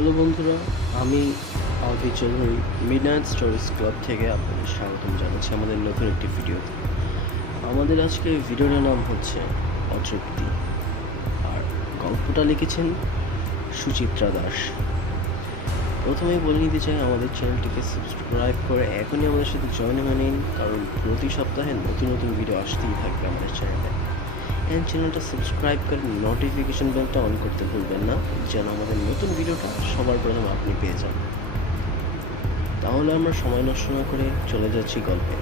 Hello বন্ধুরা, আমি Alvi Chowdhury midnight stories club থেকে আপনাদের স্বাগতম জানাচ্ছি আমাদের নতুন একটি ভিডিওতে। আমাদের আজকের ভিডিওটার নাম হচ্ছে অতৃপ্তি, আর গল্পটা লিখেছেন সুচিত্রা দাস। প্রথমেই বলে নিতে চাই, আমাদের চ্যানেলটিকে সাবস্ক্রাইব করে এখনই আমাদের সাথে জয়েন হয়ে নিন, কারণ প্রতি সপ্তাহে নতুন নতুন ভিডিও আসতেই থাকবে আমাদের চ্যানেলে। অ্যান্ড চ্যানেলটা সাবস্ক্রাইব করে নোটিফিকেশন বেলটা অন করতে ভুলবেন না, যেন আমাদের নতুন ভিডিওটা সবার প্রথম আপনি পেয়ে যান। তাহলে আমরা সময় নষ্ট না করে চলে যাচ্ছি গল্পে।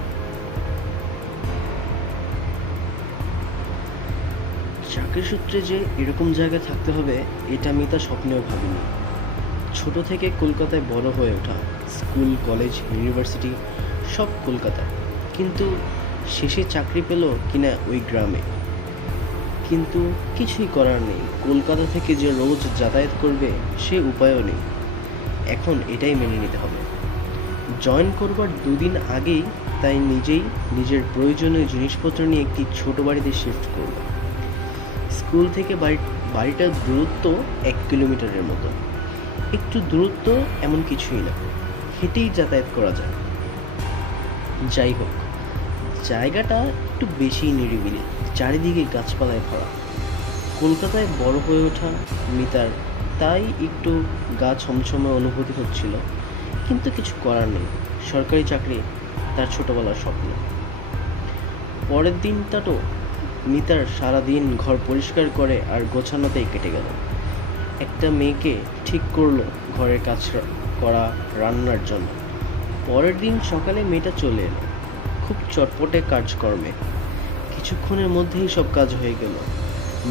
চাকরি সূত্রে যে এরকম জায়গায় থাকতে হবে এটা আমি তার স্বপ্নেও ভাবিনি। ছোট থেকে কলকাতায় বড় হয়ে ওঠা, স্কুল, কলেজ, ইউনিভার্সিটি সব কলকাতায়, কিন্তু শেষে চাকরি পেল কিনা ওই গ্রামে। কিন্তু কিছুই করার নেই, কলকাতা থেকে যে রোজ যাতায়াত করবে সে উপায়ও নেই। এখন এটাই মেনে নিতে হবে। জয়েন করবার দুদিন আগেই তাই নিজের প্রয়োজনীয় জিনিসপত্র নিয়ে একটি ছোট বাড়িতে শিফট করব। স্কুল থেকে বাড়িটার দূরত্ব 1 কিলোমিটারের মতো। একটু দূরত্ব এমন কিছুই না, হেঁটেই যাতায়াত করা যায়। যাই হোক, জায়গাটা একটু বেশি নিরিবিলি, চারিদিকে গাছপালায় ভরা। কলকাতায় বড় হয়ে ওঠা মিতার তাই একটু গা ছমছমে অনুভূতি হচ্ছিল, কিন্তু কিছু করার নেই। সরকারি চাকরি তার ছোটবেলার স্বপ্ন। পরের দিনটাও মিতার সারাদিন ঘর পরিষ্কার করে আর গোছানোতেই কেটে গেল। একটা মেয়েকে ঠিক করলো ঘরের কাজ করা, রান্নার জন্য। পরের দিন সকালে মেয়েটা চলে এলো, খুব চটপটে কাজকর্মে। কিছুক্ষণের মধ্যেই সব কাজ হয়ে গেল।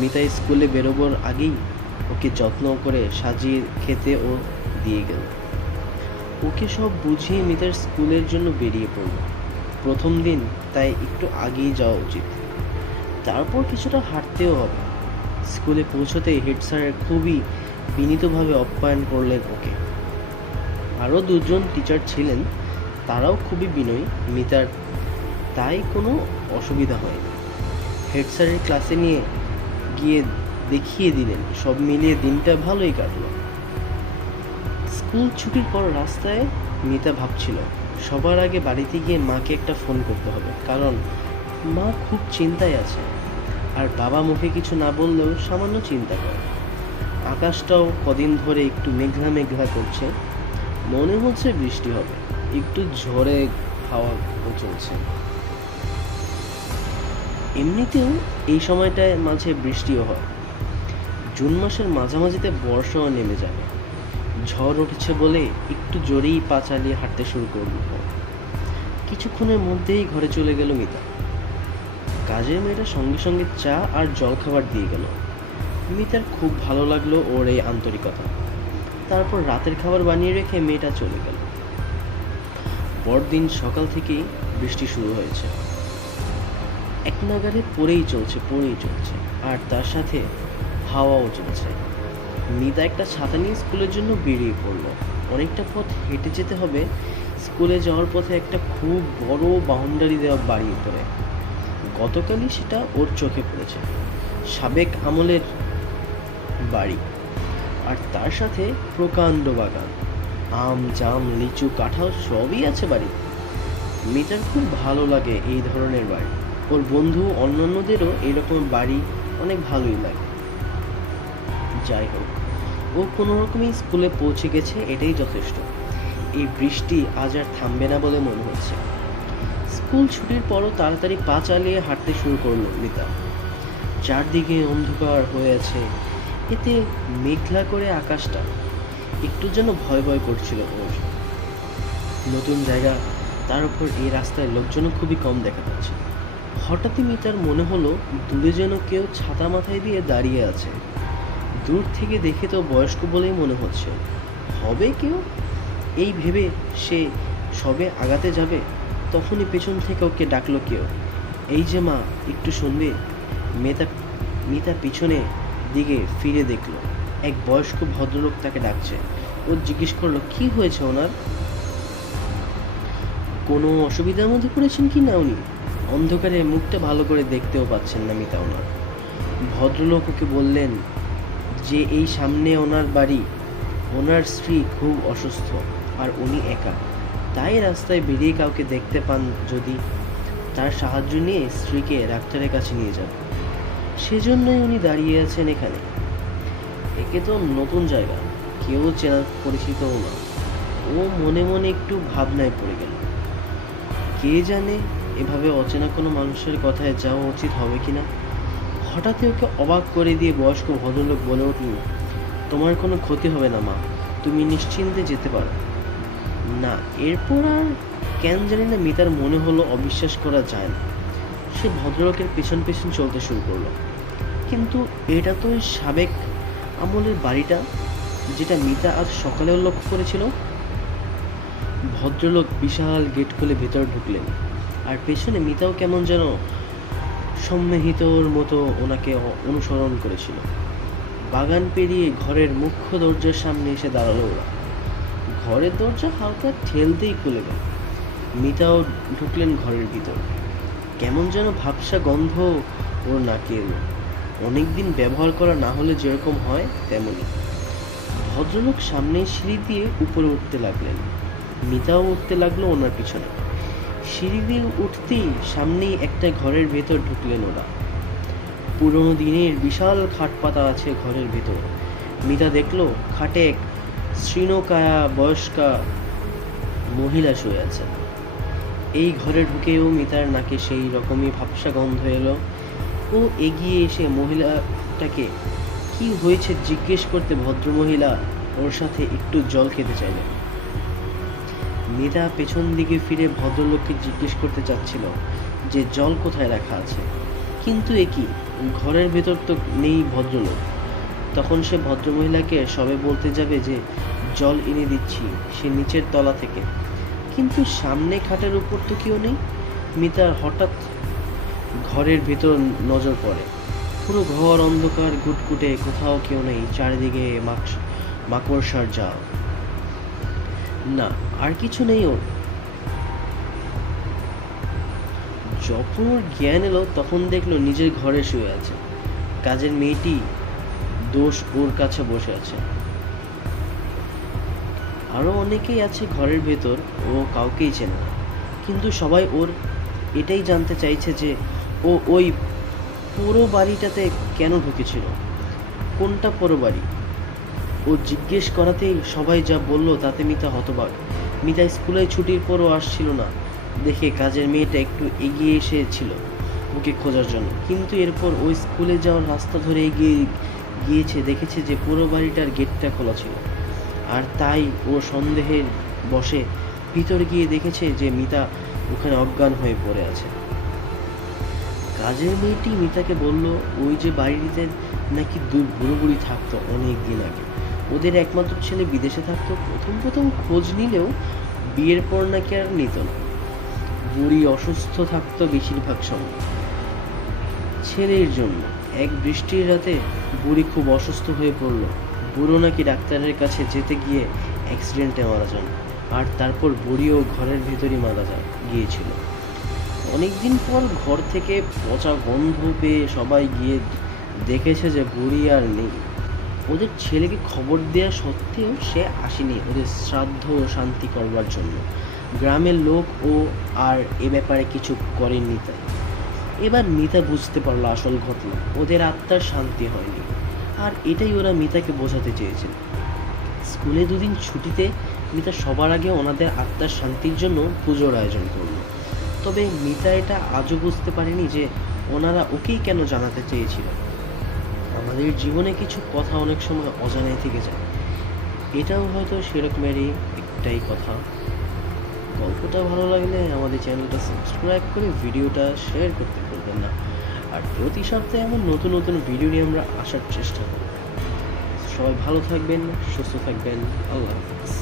মিতা স্কুলে বেরোবার আগেই ওকে যত্ন করে সাজিয়ে খেতে ও দিয়ে গেল। ওকে সব বুঝিয়ে মিতার স্কুলের জন্য বেরিয়ে পড়ল। প্রথম দিন তাই একটু আগেই যাওয়া উচিত, তারপর কিছুটা হাঁটতেও হবে। স্কুলে পৌঁছতেই হেড স্যারের খুবই বিনীতভাবে আপ্যায়ন করলেন ওকে। আরও দুজন টিচার ছিলেন, তারাও খুবই বিনয়ী। মিতার তাই কোনো অসুবিধা হয়নি। হেড স্যারের ক্লাসে নিয়ে গিয়ে দেখিয়ে দিলেন। সব মিলিয়ে দিনটা ভালোই কাটলো। স্কুল ছুটির পর রাস্তায় মিতা ভাবছিল সবার আগে বাড়িতে গিয়ে মাকে একটা ফোন করতে হবে, কারণ মা খুব চিন্তায় আছে। আর বাবা মুখে কিছু না বললেও সামান্য চিন্তা করে। আকাশটাও কদিন ধরে একটু মেঘলা মেঘলা করছে, মনে হচ্ছে বৃষ্টি হবে। একটু ঝড়ে হাওয়া চলছে। এমনিতেও এই সময়টায় মাঝে বৃষ্টিও হয়। জুন মাসের মাঝামাঝিতে বর্ষাও নেমে যাবে। ঝড় উঠেছে বলে একটু জোরেই পা চালিয়ে হাঁটতে শুরু করল। কিছুক্ষণের মধ্যেই ঘরে চলে গেল মিতা। কাজের মেয়েটা সঙ্গে সঙ্গে চা আর জলখাবার দিয়ে গেল। মিতার খুব ভালো লাগলো ওর এই আন্তরিকতা। তারপর রাতের খাবার বানিয়ে রেখে মেয়েটা চলে গেল। পরদিন সকাল থেকেই বৃষ্টি শুরু হয়েছে। এক নাগাড়ে পড়েই চলছে, আর তার সাথে হাওয়াও চলছে। মিতা একটা ছাতা নিয়ে স্কুলের জন্য বেরিয়ে পড়লো। অনেকটা পথ হেঁটে যেতে হবে। স্কুলে যাওয়ার পথে একটা খুব বড় বাউন্ডারি দেওয়া বাড়ি উপরে। গতকালই সেটা ওর চোখে পড়েছে। সাবেক আমলের বাড়ি, আর তার সাথে প্রকাণ্ড বাগান, আম, জাম, লিচু, কাঁঠাল সবই আছে বাড়ি। মিতার খুব ভালো লাগে এই ধরনের বাড়ি। ওর বন্ধু অন্যান্যদেরও এরকম বাড়ি অনেক ভালোই লাগে। যাই হোক, ও কোনো রকমই স্কুলে পৌঁছে গেছে, এটাই যথেষ্ট। এই বৃষ্টি আজ আর থামবে না বলে মনে হচ্ছে। স্কুল ছুটির পরও তাড়াতাড়ি পা চালিয়ে হাঁটতে শুরু করলো মিতা। চারদিকে অন্ধকার হয়ে আছে, এতে মেঘলা করে আকাশটা। একটু যেন ভয় ভয় করছিল ওর। নতুন জায়গা, তার উপর এই রাস্তায় লোকজনও খুবই কম দেখা যাচ্ছে। হঠাৎই মিতার মনে হলো দূরে যেন কেউ ছাতা মাথায় দিয়ে দাঁড়িয়ে আছে। দূর থেকে দেখে তো বয়স্ক বলেই মনে হচ্ছে, হবে কেউ। এই ভেবে সে সবে আগাতে যাবে, তখনই পেছন থেকে ওকে ডাকলো কেউ। এই যে মা, একটু শুনবে? মিতা পিছনে দিকে ফিরে দেখলো এক বয়স্ক ভদ্রলোক তাকে ডাকছে। ও জিজ্ঞেস করলো, কি হয়েছে ওনার? কোনো অসুবিধার মধ্যে পড়েছেন কি না উনি? অন্ধকারে মুখটা ভালো করে দেখতেও পাচ্ছেন না মিতা ওনার। ভদ্রলোক ওকে বললেন যে এই সামনে ওনার বাড়ি, ওনার স্ত্রী খুব অসুস্থ আর উনি একা, তাই রাস্তায় বেরিয়ে কাউকে দেখতে পান যদি তার সাহায্য নিয়ে স্ত্রীকে ডাক্তারের কাছে নিয়ে যান। সেজন্যই উনি দাঁড়িয়ে আছেন এখানে। একে তো নতুন জায়গা, কেউ চেনা পরিচিতও না। ও মনে মনে একটু ভাবনায় পড়ে গেল। কে জানে এভাবে অচেনা কোনো মানুষের কথায় যাওয়া উচিত হবে কিনা। হঠাৎই ওকে অবাক করে দিয়ে বয়স্ক ভদ্রলোক বলে উঠল, তোমার কোনো ক্ষতি হবে না মা, তুমি নিশ্চিন্তে যেতে পারো। না, এরপর আর কেন জানি না মিতার মনে হলো অবিশ্বাস করা যায় না। সে ভদ্রলোকের পেছন পেছন চলতে শুরু করলো। কিন্তু এটা তো ওই সাবেক আমলের বাড়িটা, যেটা মিতা আজ সকালেও লক্ষ্য করেছিল। ভদ্রলোক বিশাল গেট খুলে ভেতরে ঢুকলেন, আর পেছনে মিতাও কেমন যেন সম্মোহিতর মতো ওনাকে অনুসরণ করেছিল। বাগান পেরিয়ে ঘরের মুখ্য দরজার সামনে এসে দাঁড়ালো ওরা। ঘরের দরজা হালকা ঠেলতেই খুলে গেল। মিতাও ঢুকলেন ঘরের ভিতর। কেমন যেন ভাবসা গন্ধ ওর নাকে এলো। অনেকদিন ব্যবহার করা না হলে যেরকম হয় তেমনই। ভদ্রলোক সামনে সিঁড়ি দিয়ে উপরে উঠতে লাগলেন। মিতাও উঠতে লাগলো ওনার পিছনে। সিঁড়ি দিয়ে উঠতেই সামনেই একটা ঘরের ভেতর ঢুকলেন ওরা। পুরোনো দিনের বিশাল খাট পাতা আছে ঘরের ভেতর। মিতা দেখলো খাটে এক শীর্ণকায়া বয়স্কা মহিলা শুয়ে আছে। এই ঘরে ঢুকেও মিতার নাকে সেই রকমই ভাবসা গন্ধ এলো। ও এগিয়ে এসে মহিলাটাকে কি হয়েছে জিজ্ঞেস করতে ভদ্রমহিলা ওর সাথে একটু জল খেতে চাইলেন। মিতা পেছন দিকে ফিরে ভদ্রলোককে জিজ্ঞেস করতে চাচ্ছিল যে জল কোথায় রাখা আছে, কিন্তু একই ঘরের ভেতর তো নেই ভদ্রলোক। তখন সে ভদ্রমহিলাকে সবে বলতে যাবে যে জল এনে দিচ্ছি সে নিচের তলা থেকে, কিন্তু সামনে খাটের উপর তো কেউ নেই। মিতার হঠাৎ ঘরের ভেতর নজর পড়ে। পুরো ঘর অন্ধকার, ঘুটঘুটে, কোথাও কেউ নেই। চারিদিকে মাকড়সার জাল। না, আর কিছু নেই ওর। যখন ওর জ্ঞান এলো তখন দেখলো নিজের ঘরে শুয়ে আছে। কাজের মেয়েটি দোষ ওর কাছে বসে আছে। আরো অনেকেই আছে ঘরের ভেতর, ও কাউকেই চেনে না। কিন্তু সবাই ওর এটাই জানতে চাইছে যে ও ওই পুরো বাড়িটাতে কেন ঢুকেছিল, কোনটা পুরো বাড়ি। ও জিজ্ঞেস করাতেই সবাই যা বলল তাতে মিতা হতবাক। মিতা স্কুলে ছুটির পরও আসছিল না দেখে কাজের মেয়েটা একটু এগিয়ে এসেছিল ওকে খোঁজার জন্য, কিন্তু এরপর ওই স্কুলে যাওয়ার রাস্তা ধরে এগিয়ে গিয়েছে, দেখেছে যে পুরো বাড়িটার গেটটা খোলা ছিল। আর তাই ও সন্দেহের বশে ভিতরে গিয়ে দেখেছে যে মিতা ওখানে অজ্ঞান হয়ে পড়ে আছে। কাজের মেয়েটি মিতাকে বলল ওই যে বাড়িতে নাকি বুড়ো বুড়ি থাকতো অনেক দিন আগে। ওদের একমাত্র ছেলে বিদেশে থাকতো। প্রথম প্রথম খোঁজ নিলেও বিয়ের পর নাকি আর নিত না। বুড়ি অসুস্থ থাকতো বেশিরভাগ সময় ছেলের জন্য। এক বৃষ্টির রাতে বুড়ি খুব অসুস্থ হয়ে পড়লো। বুড়ো নাকি ডাক্তারের কাছে যেতে গিয়ে অ্যাক্সিডেন্টে মারা যান। আর তারপর বুড়িও ঘরের ভেতরই মারা গিয়েছিল। অনেকদিন পর ঘর থেকে পচা গন্ধ পেয়ে সবাই গিয়ে দেখেছে যে বুড়ি আর নেই। ওদের ছেলেকে খবর দেওয়া সত্ত্বেও সে আসেনি ওদের শ্রাদ্ধ শান্তি করবার জন্য। গ্রামের লোক ও আর এ ব্যাপারে কিছু করেননি। তাই এবার মিতা বুঝতে পারলো আসল ঘটনা, ওদের আত্মার শান্তি হয়নি। আর এটাই ওরা মিতাকে বোঝাতে চেয়েছিল। স্কুলে দুদিন ছুটিতে মিতা সবার আগে ওনাদের আত্মার শান্তির জন্য পুজোর আয়োজন করলো। তবে মিতা এটা আজও বুঝতে পারেনি যে ওনারা ওকেই কেন জানাতে চেয়েছিল। আমাদের জীবনে কিছু কথা অনেক সময় অজানাই থেকে যায়। এটাও হয়তো সেরকমেরই একটাই কথা। গল্পটা ভালো লাগলে আমাদের চ্যানেলটা সাবস্ক্রাইব করে ভিডিওটা শেয়ার করতে ভুলবেন না। আর প্রতি সপ্তাহে এমন নতুন নতুন ভিডিও নিয়ে আমরা আসার চেষ্টা করব। সবাই ভালো থাকবেন, সুস্থ থাকবেন। আল্লাহ হাফেজ।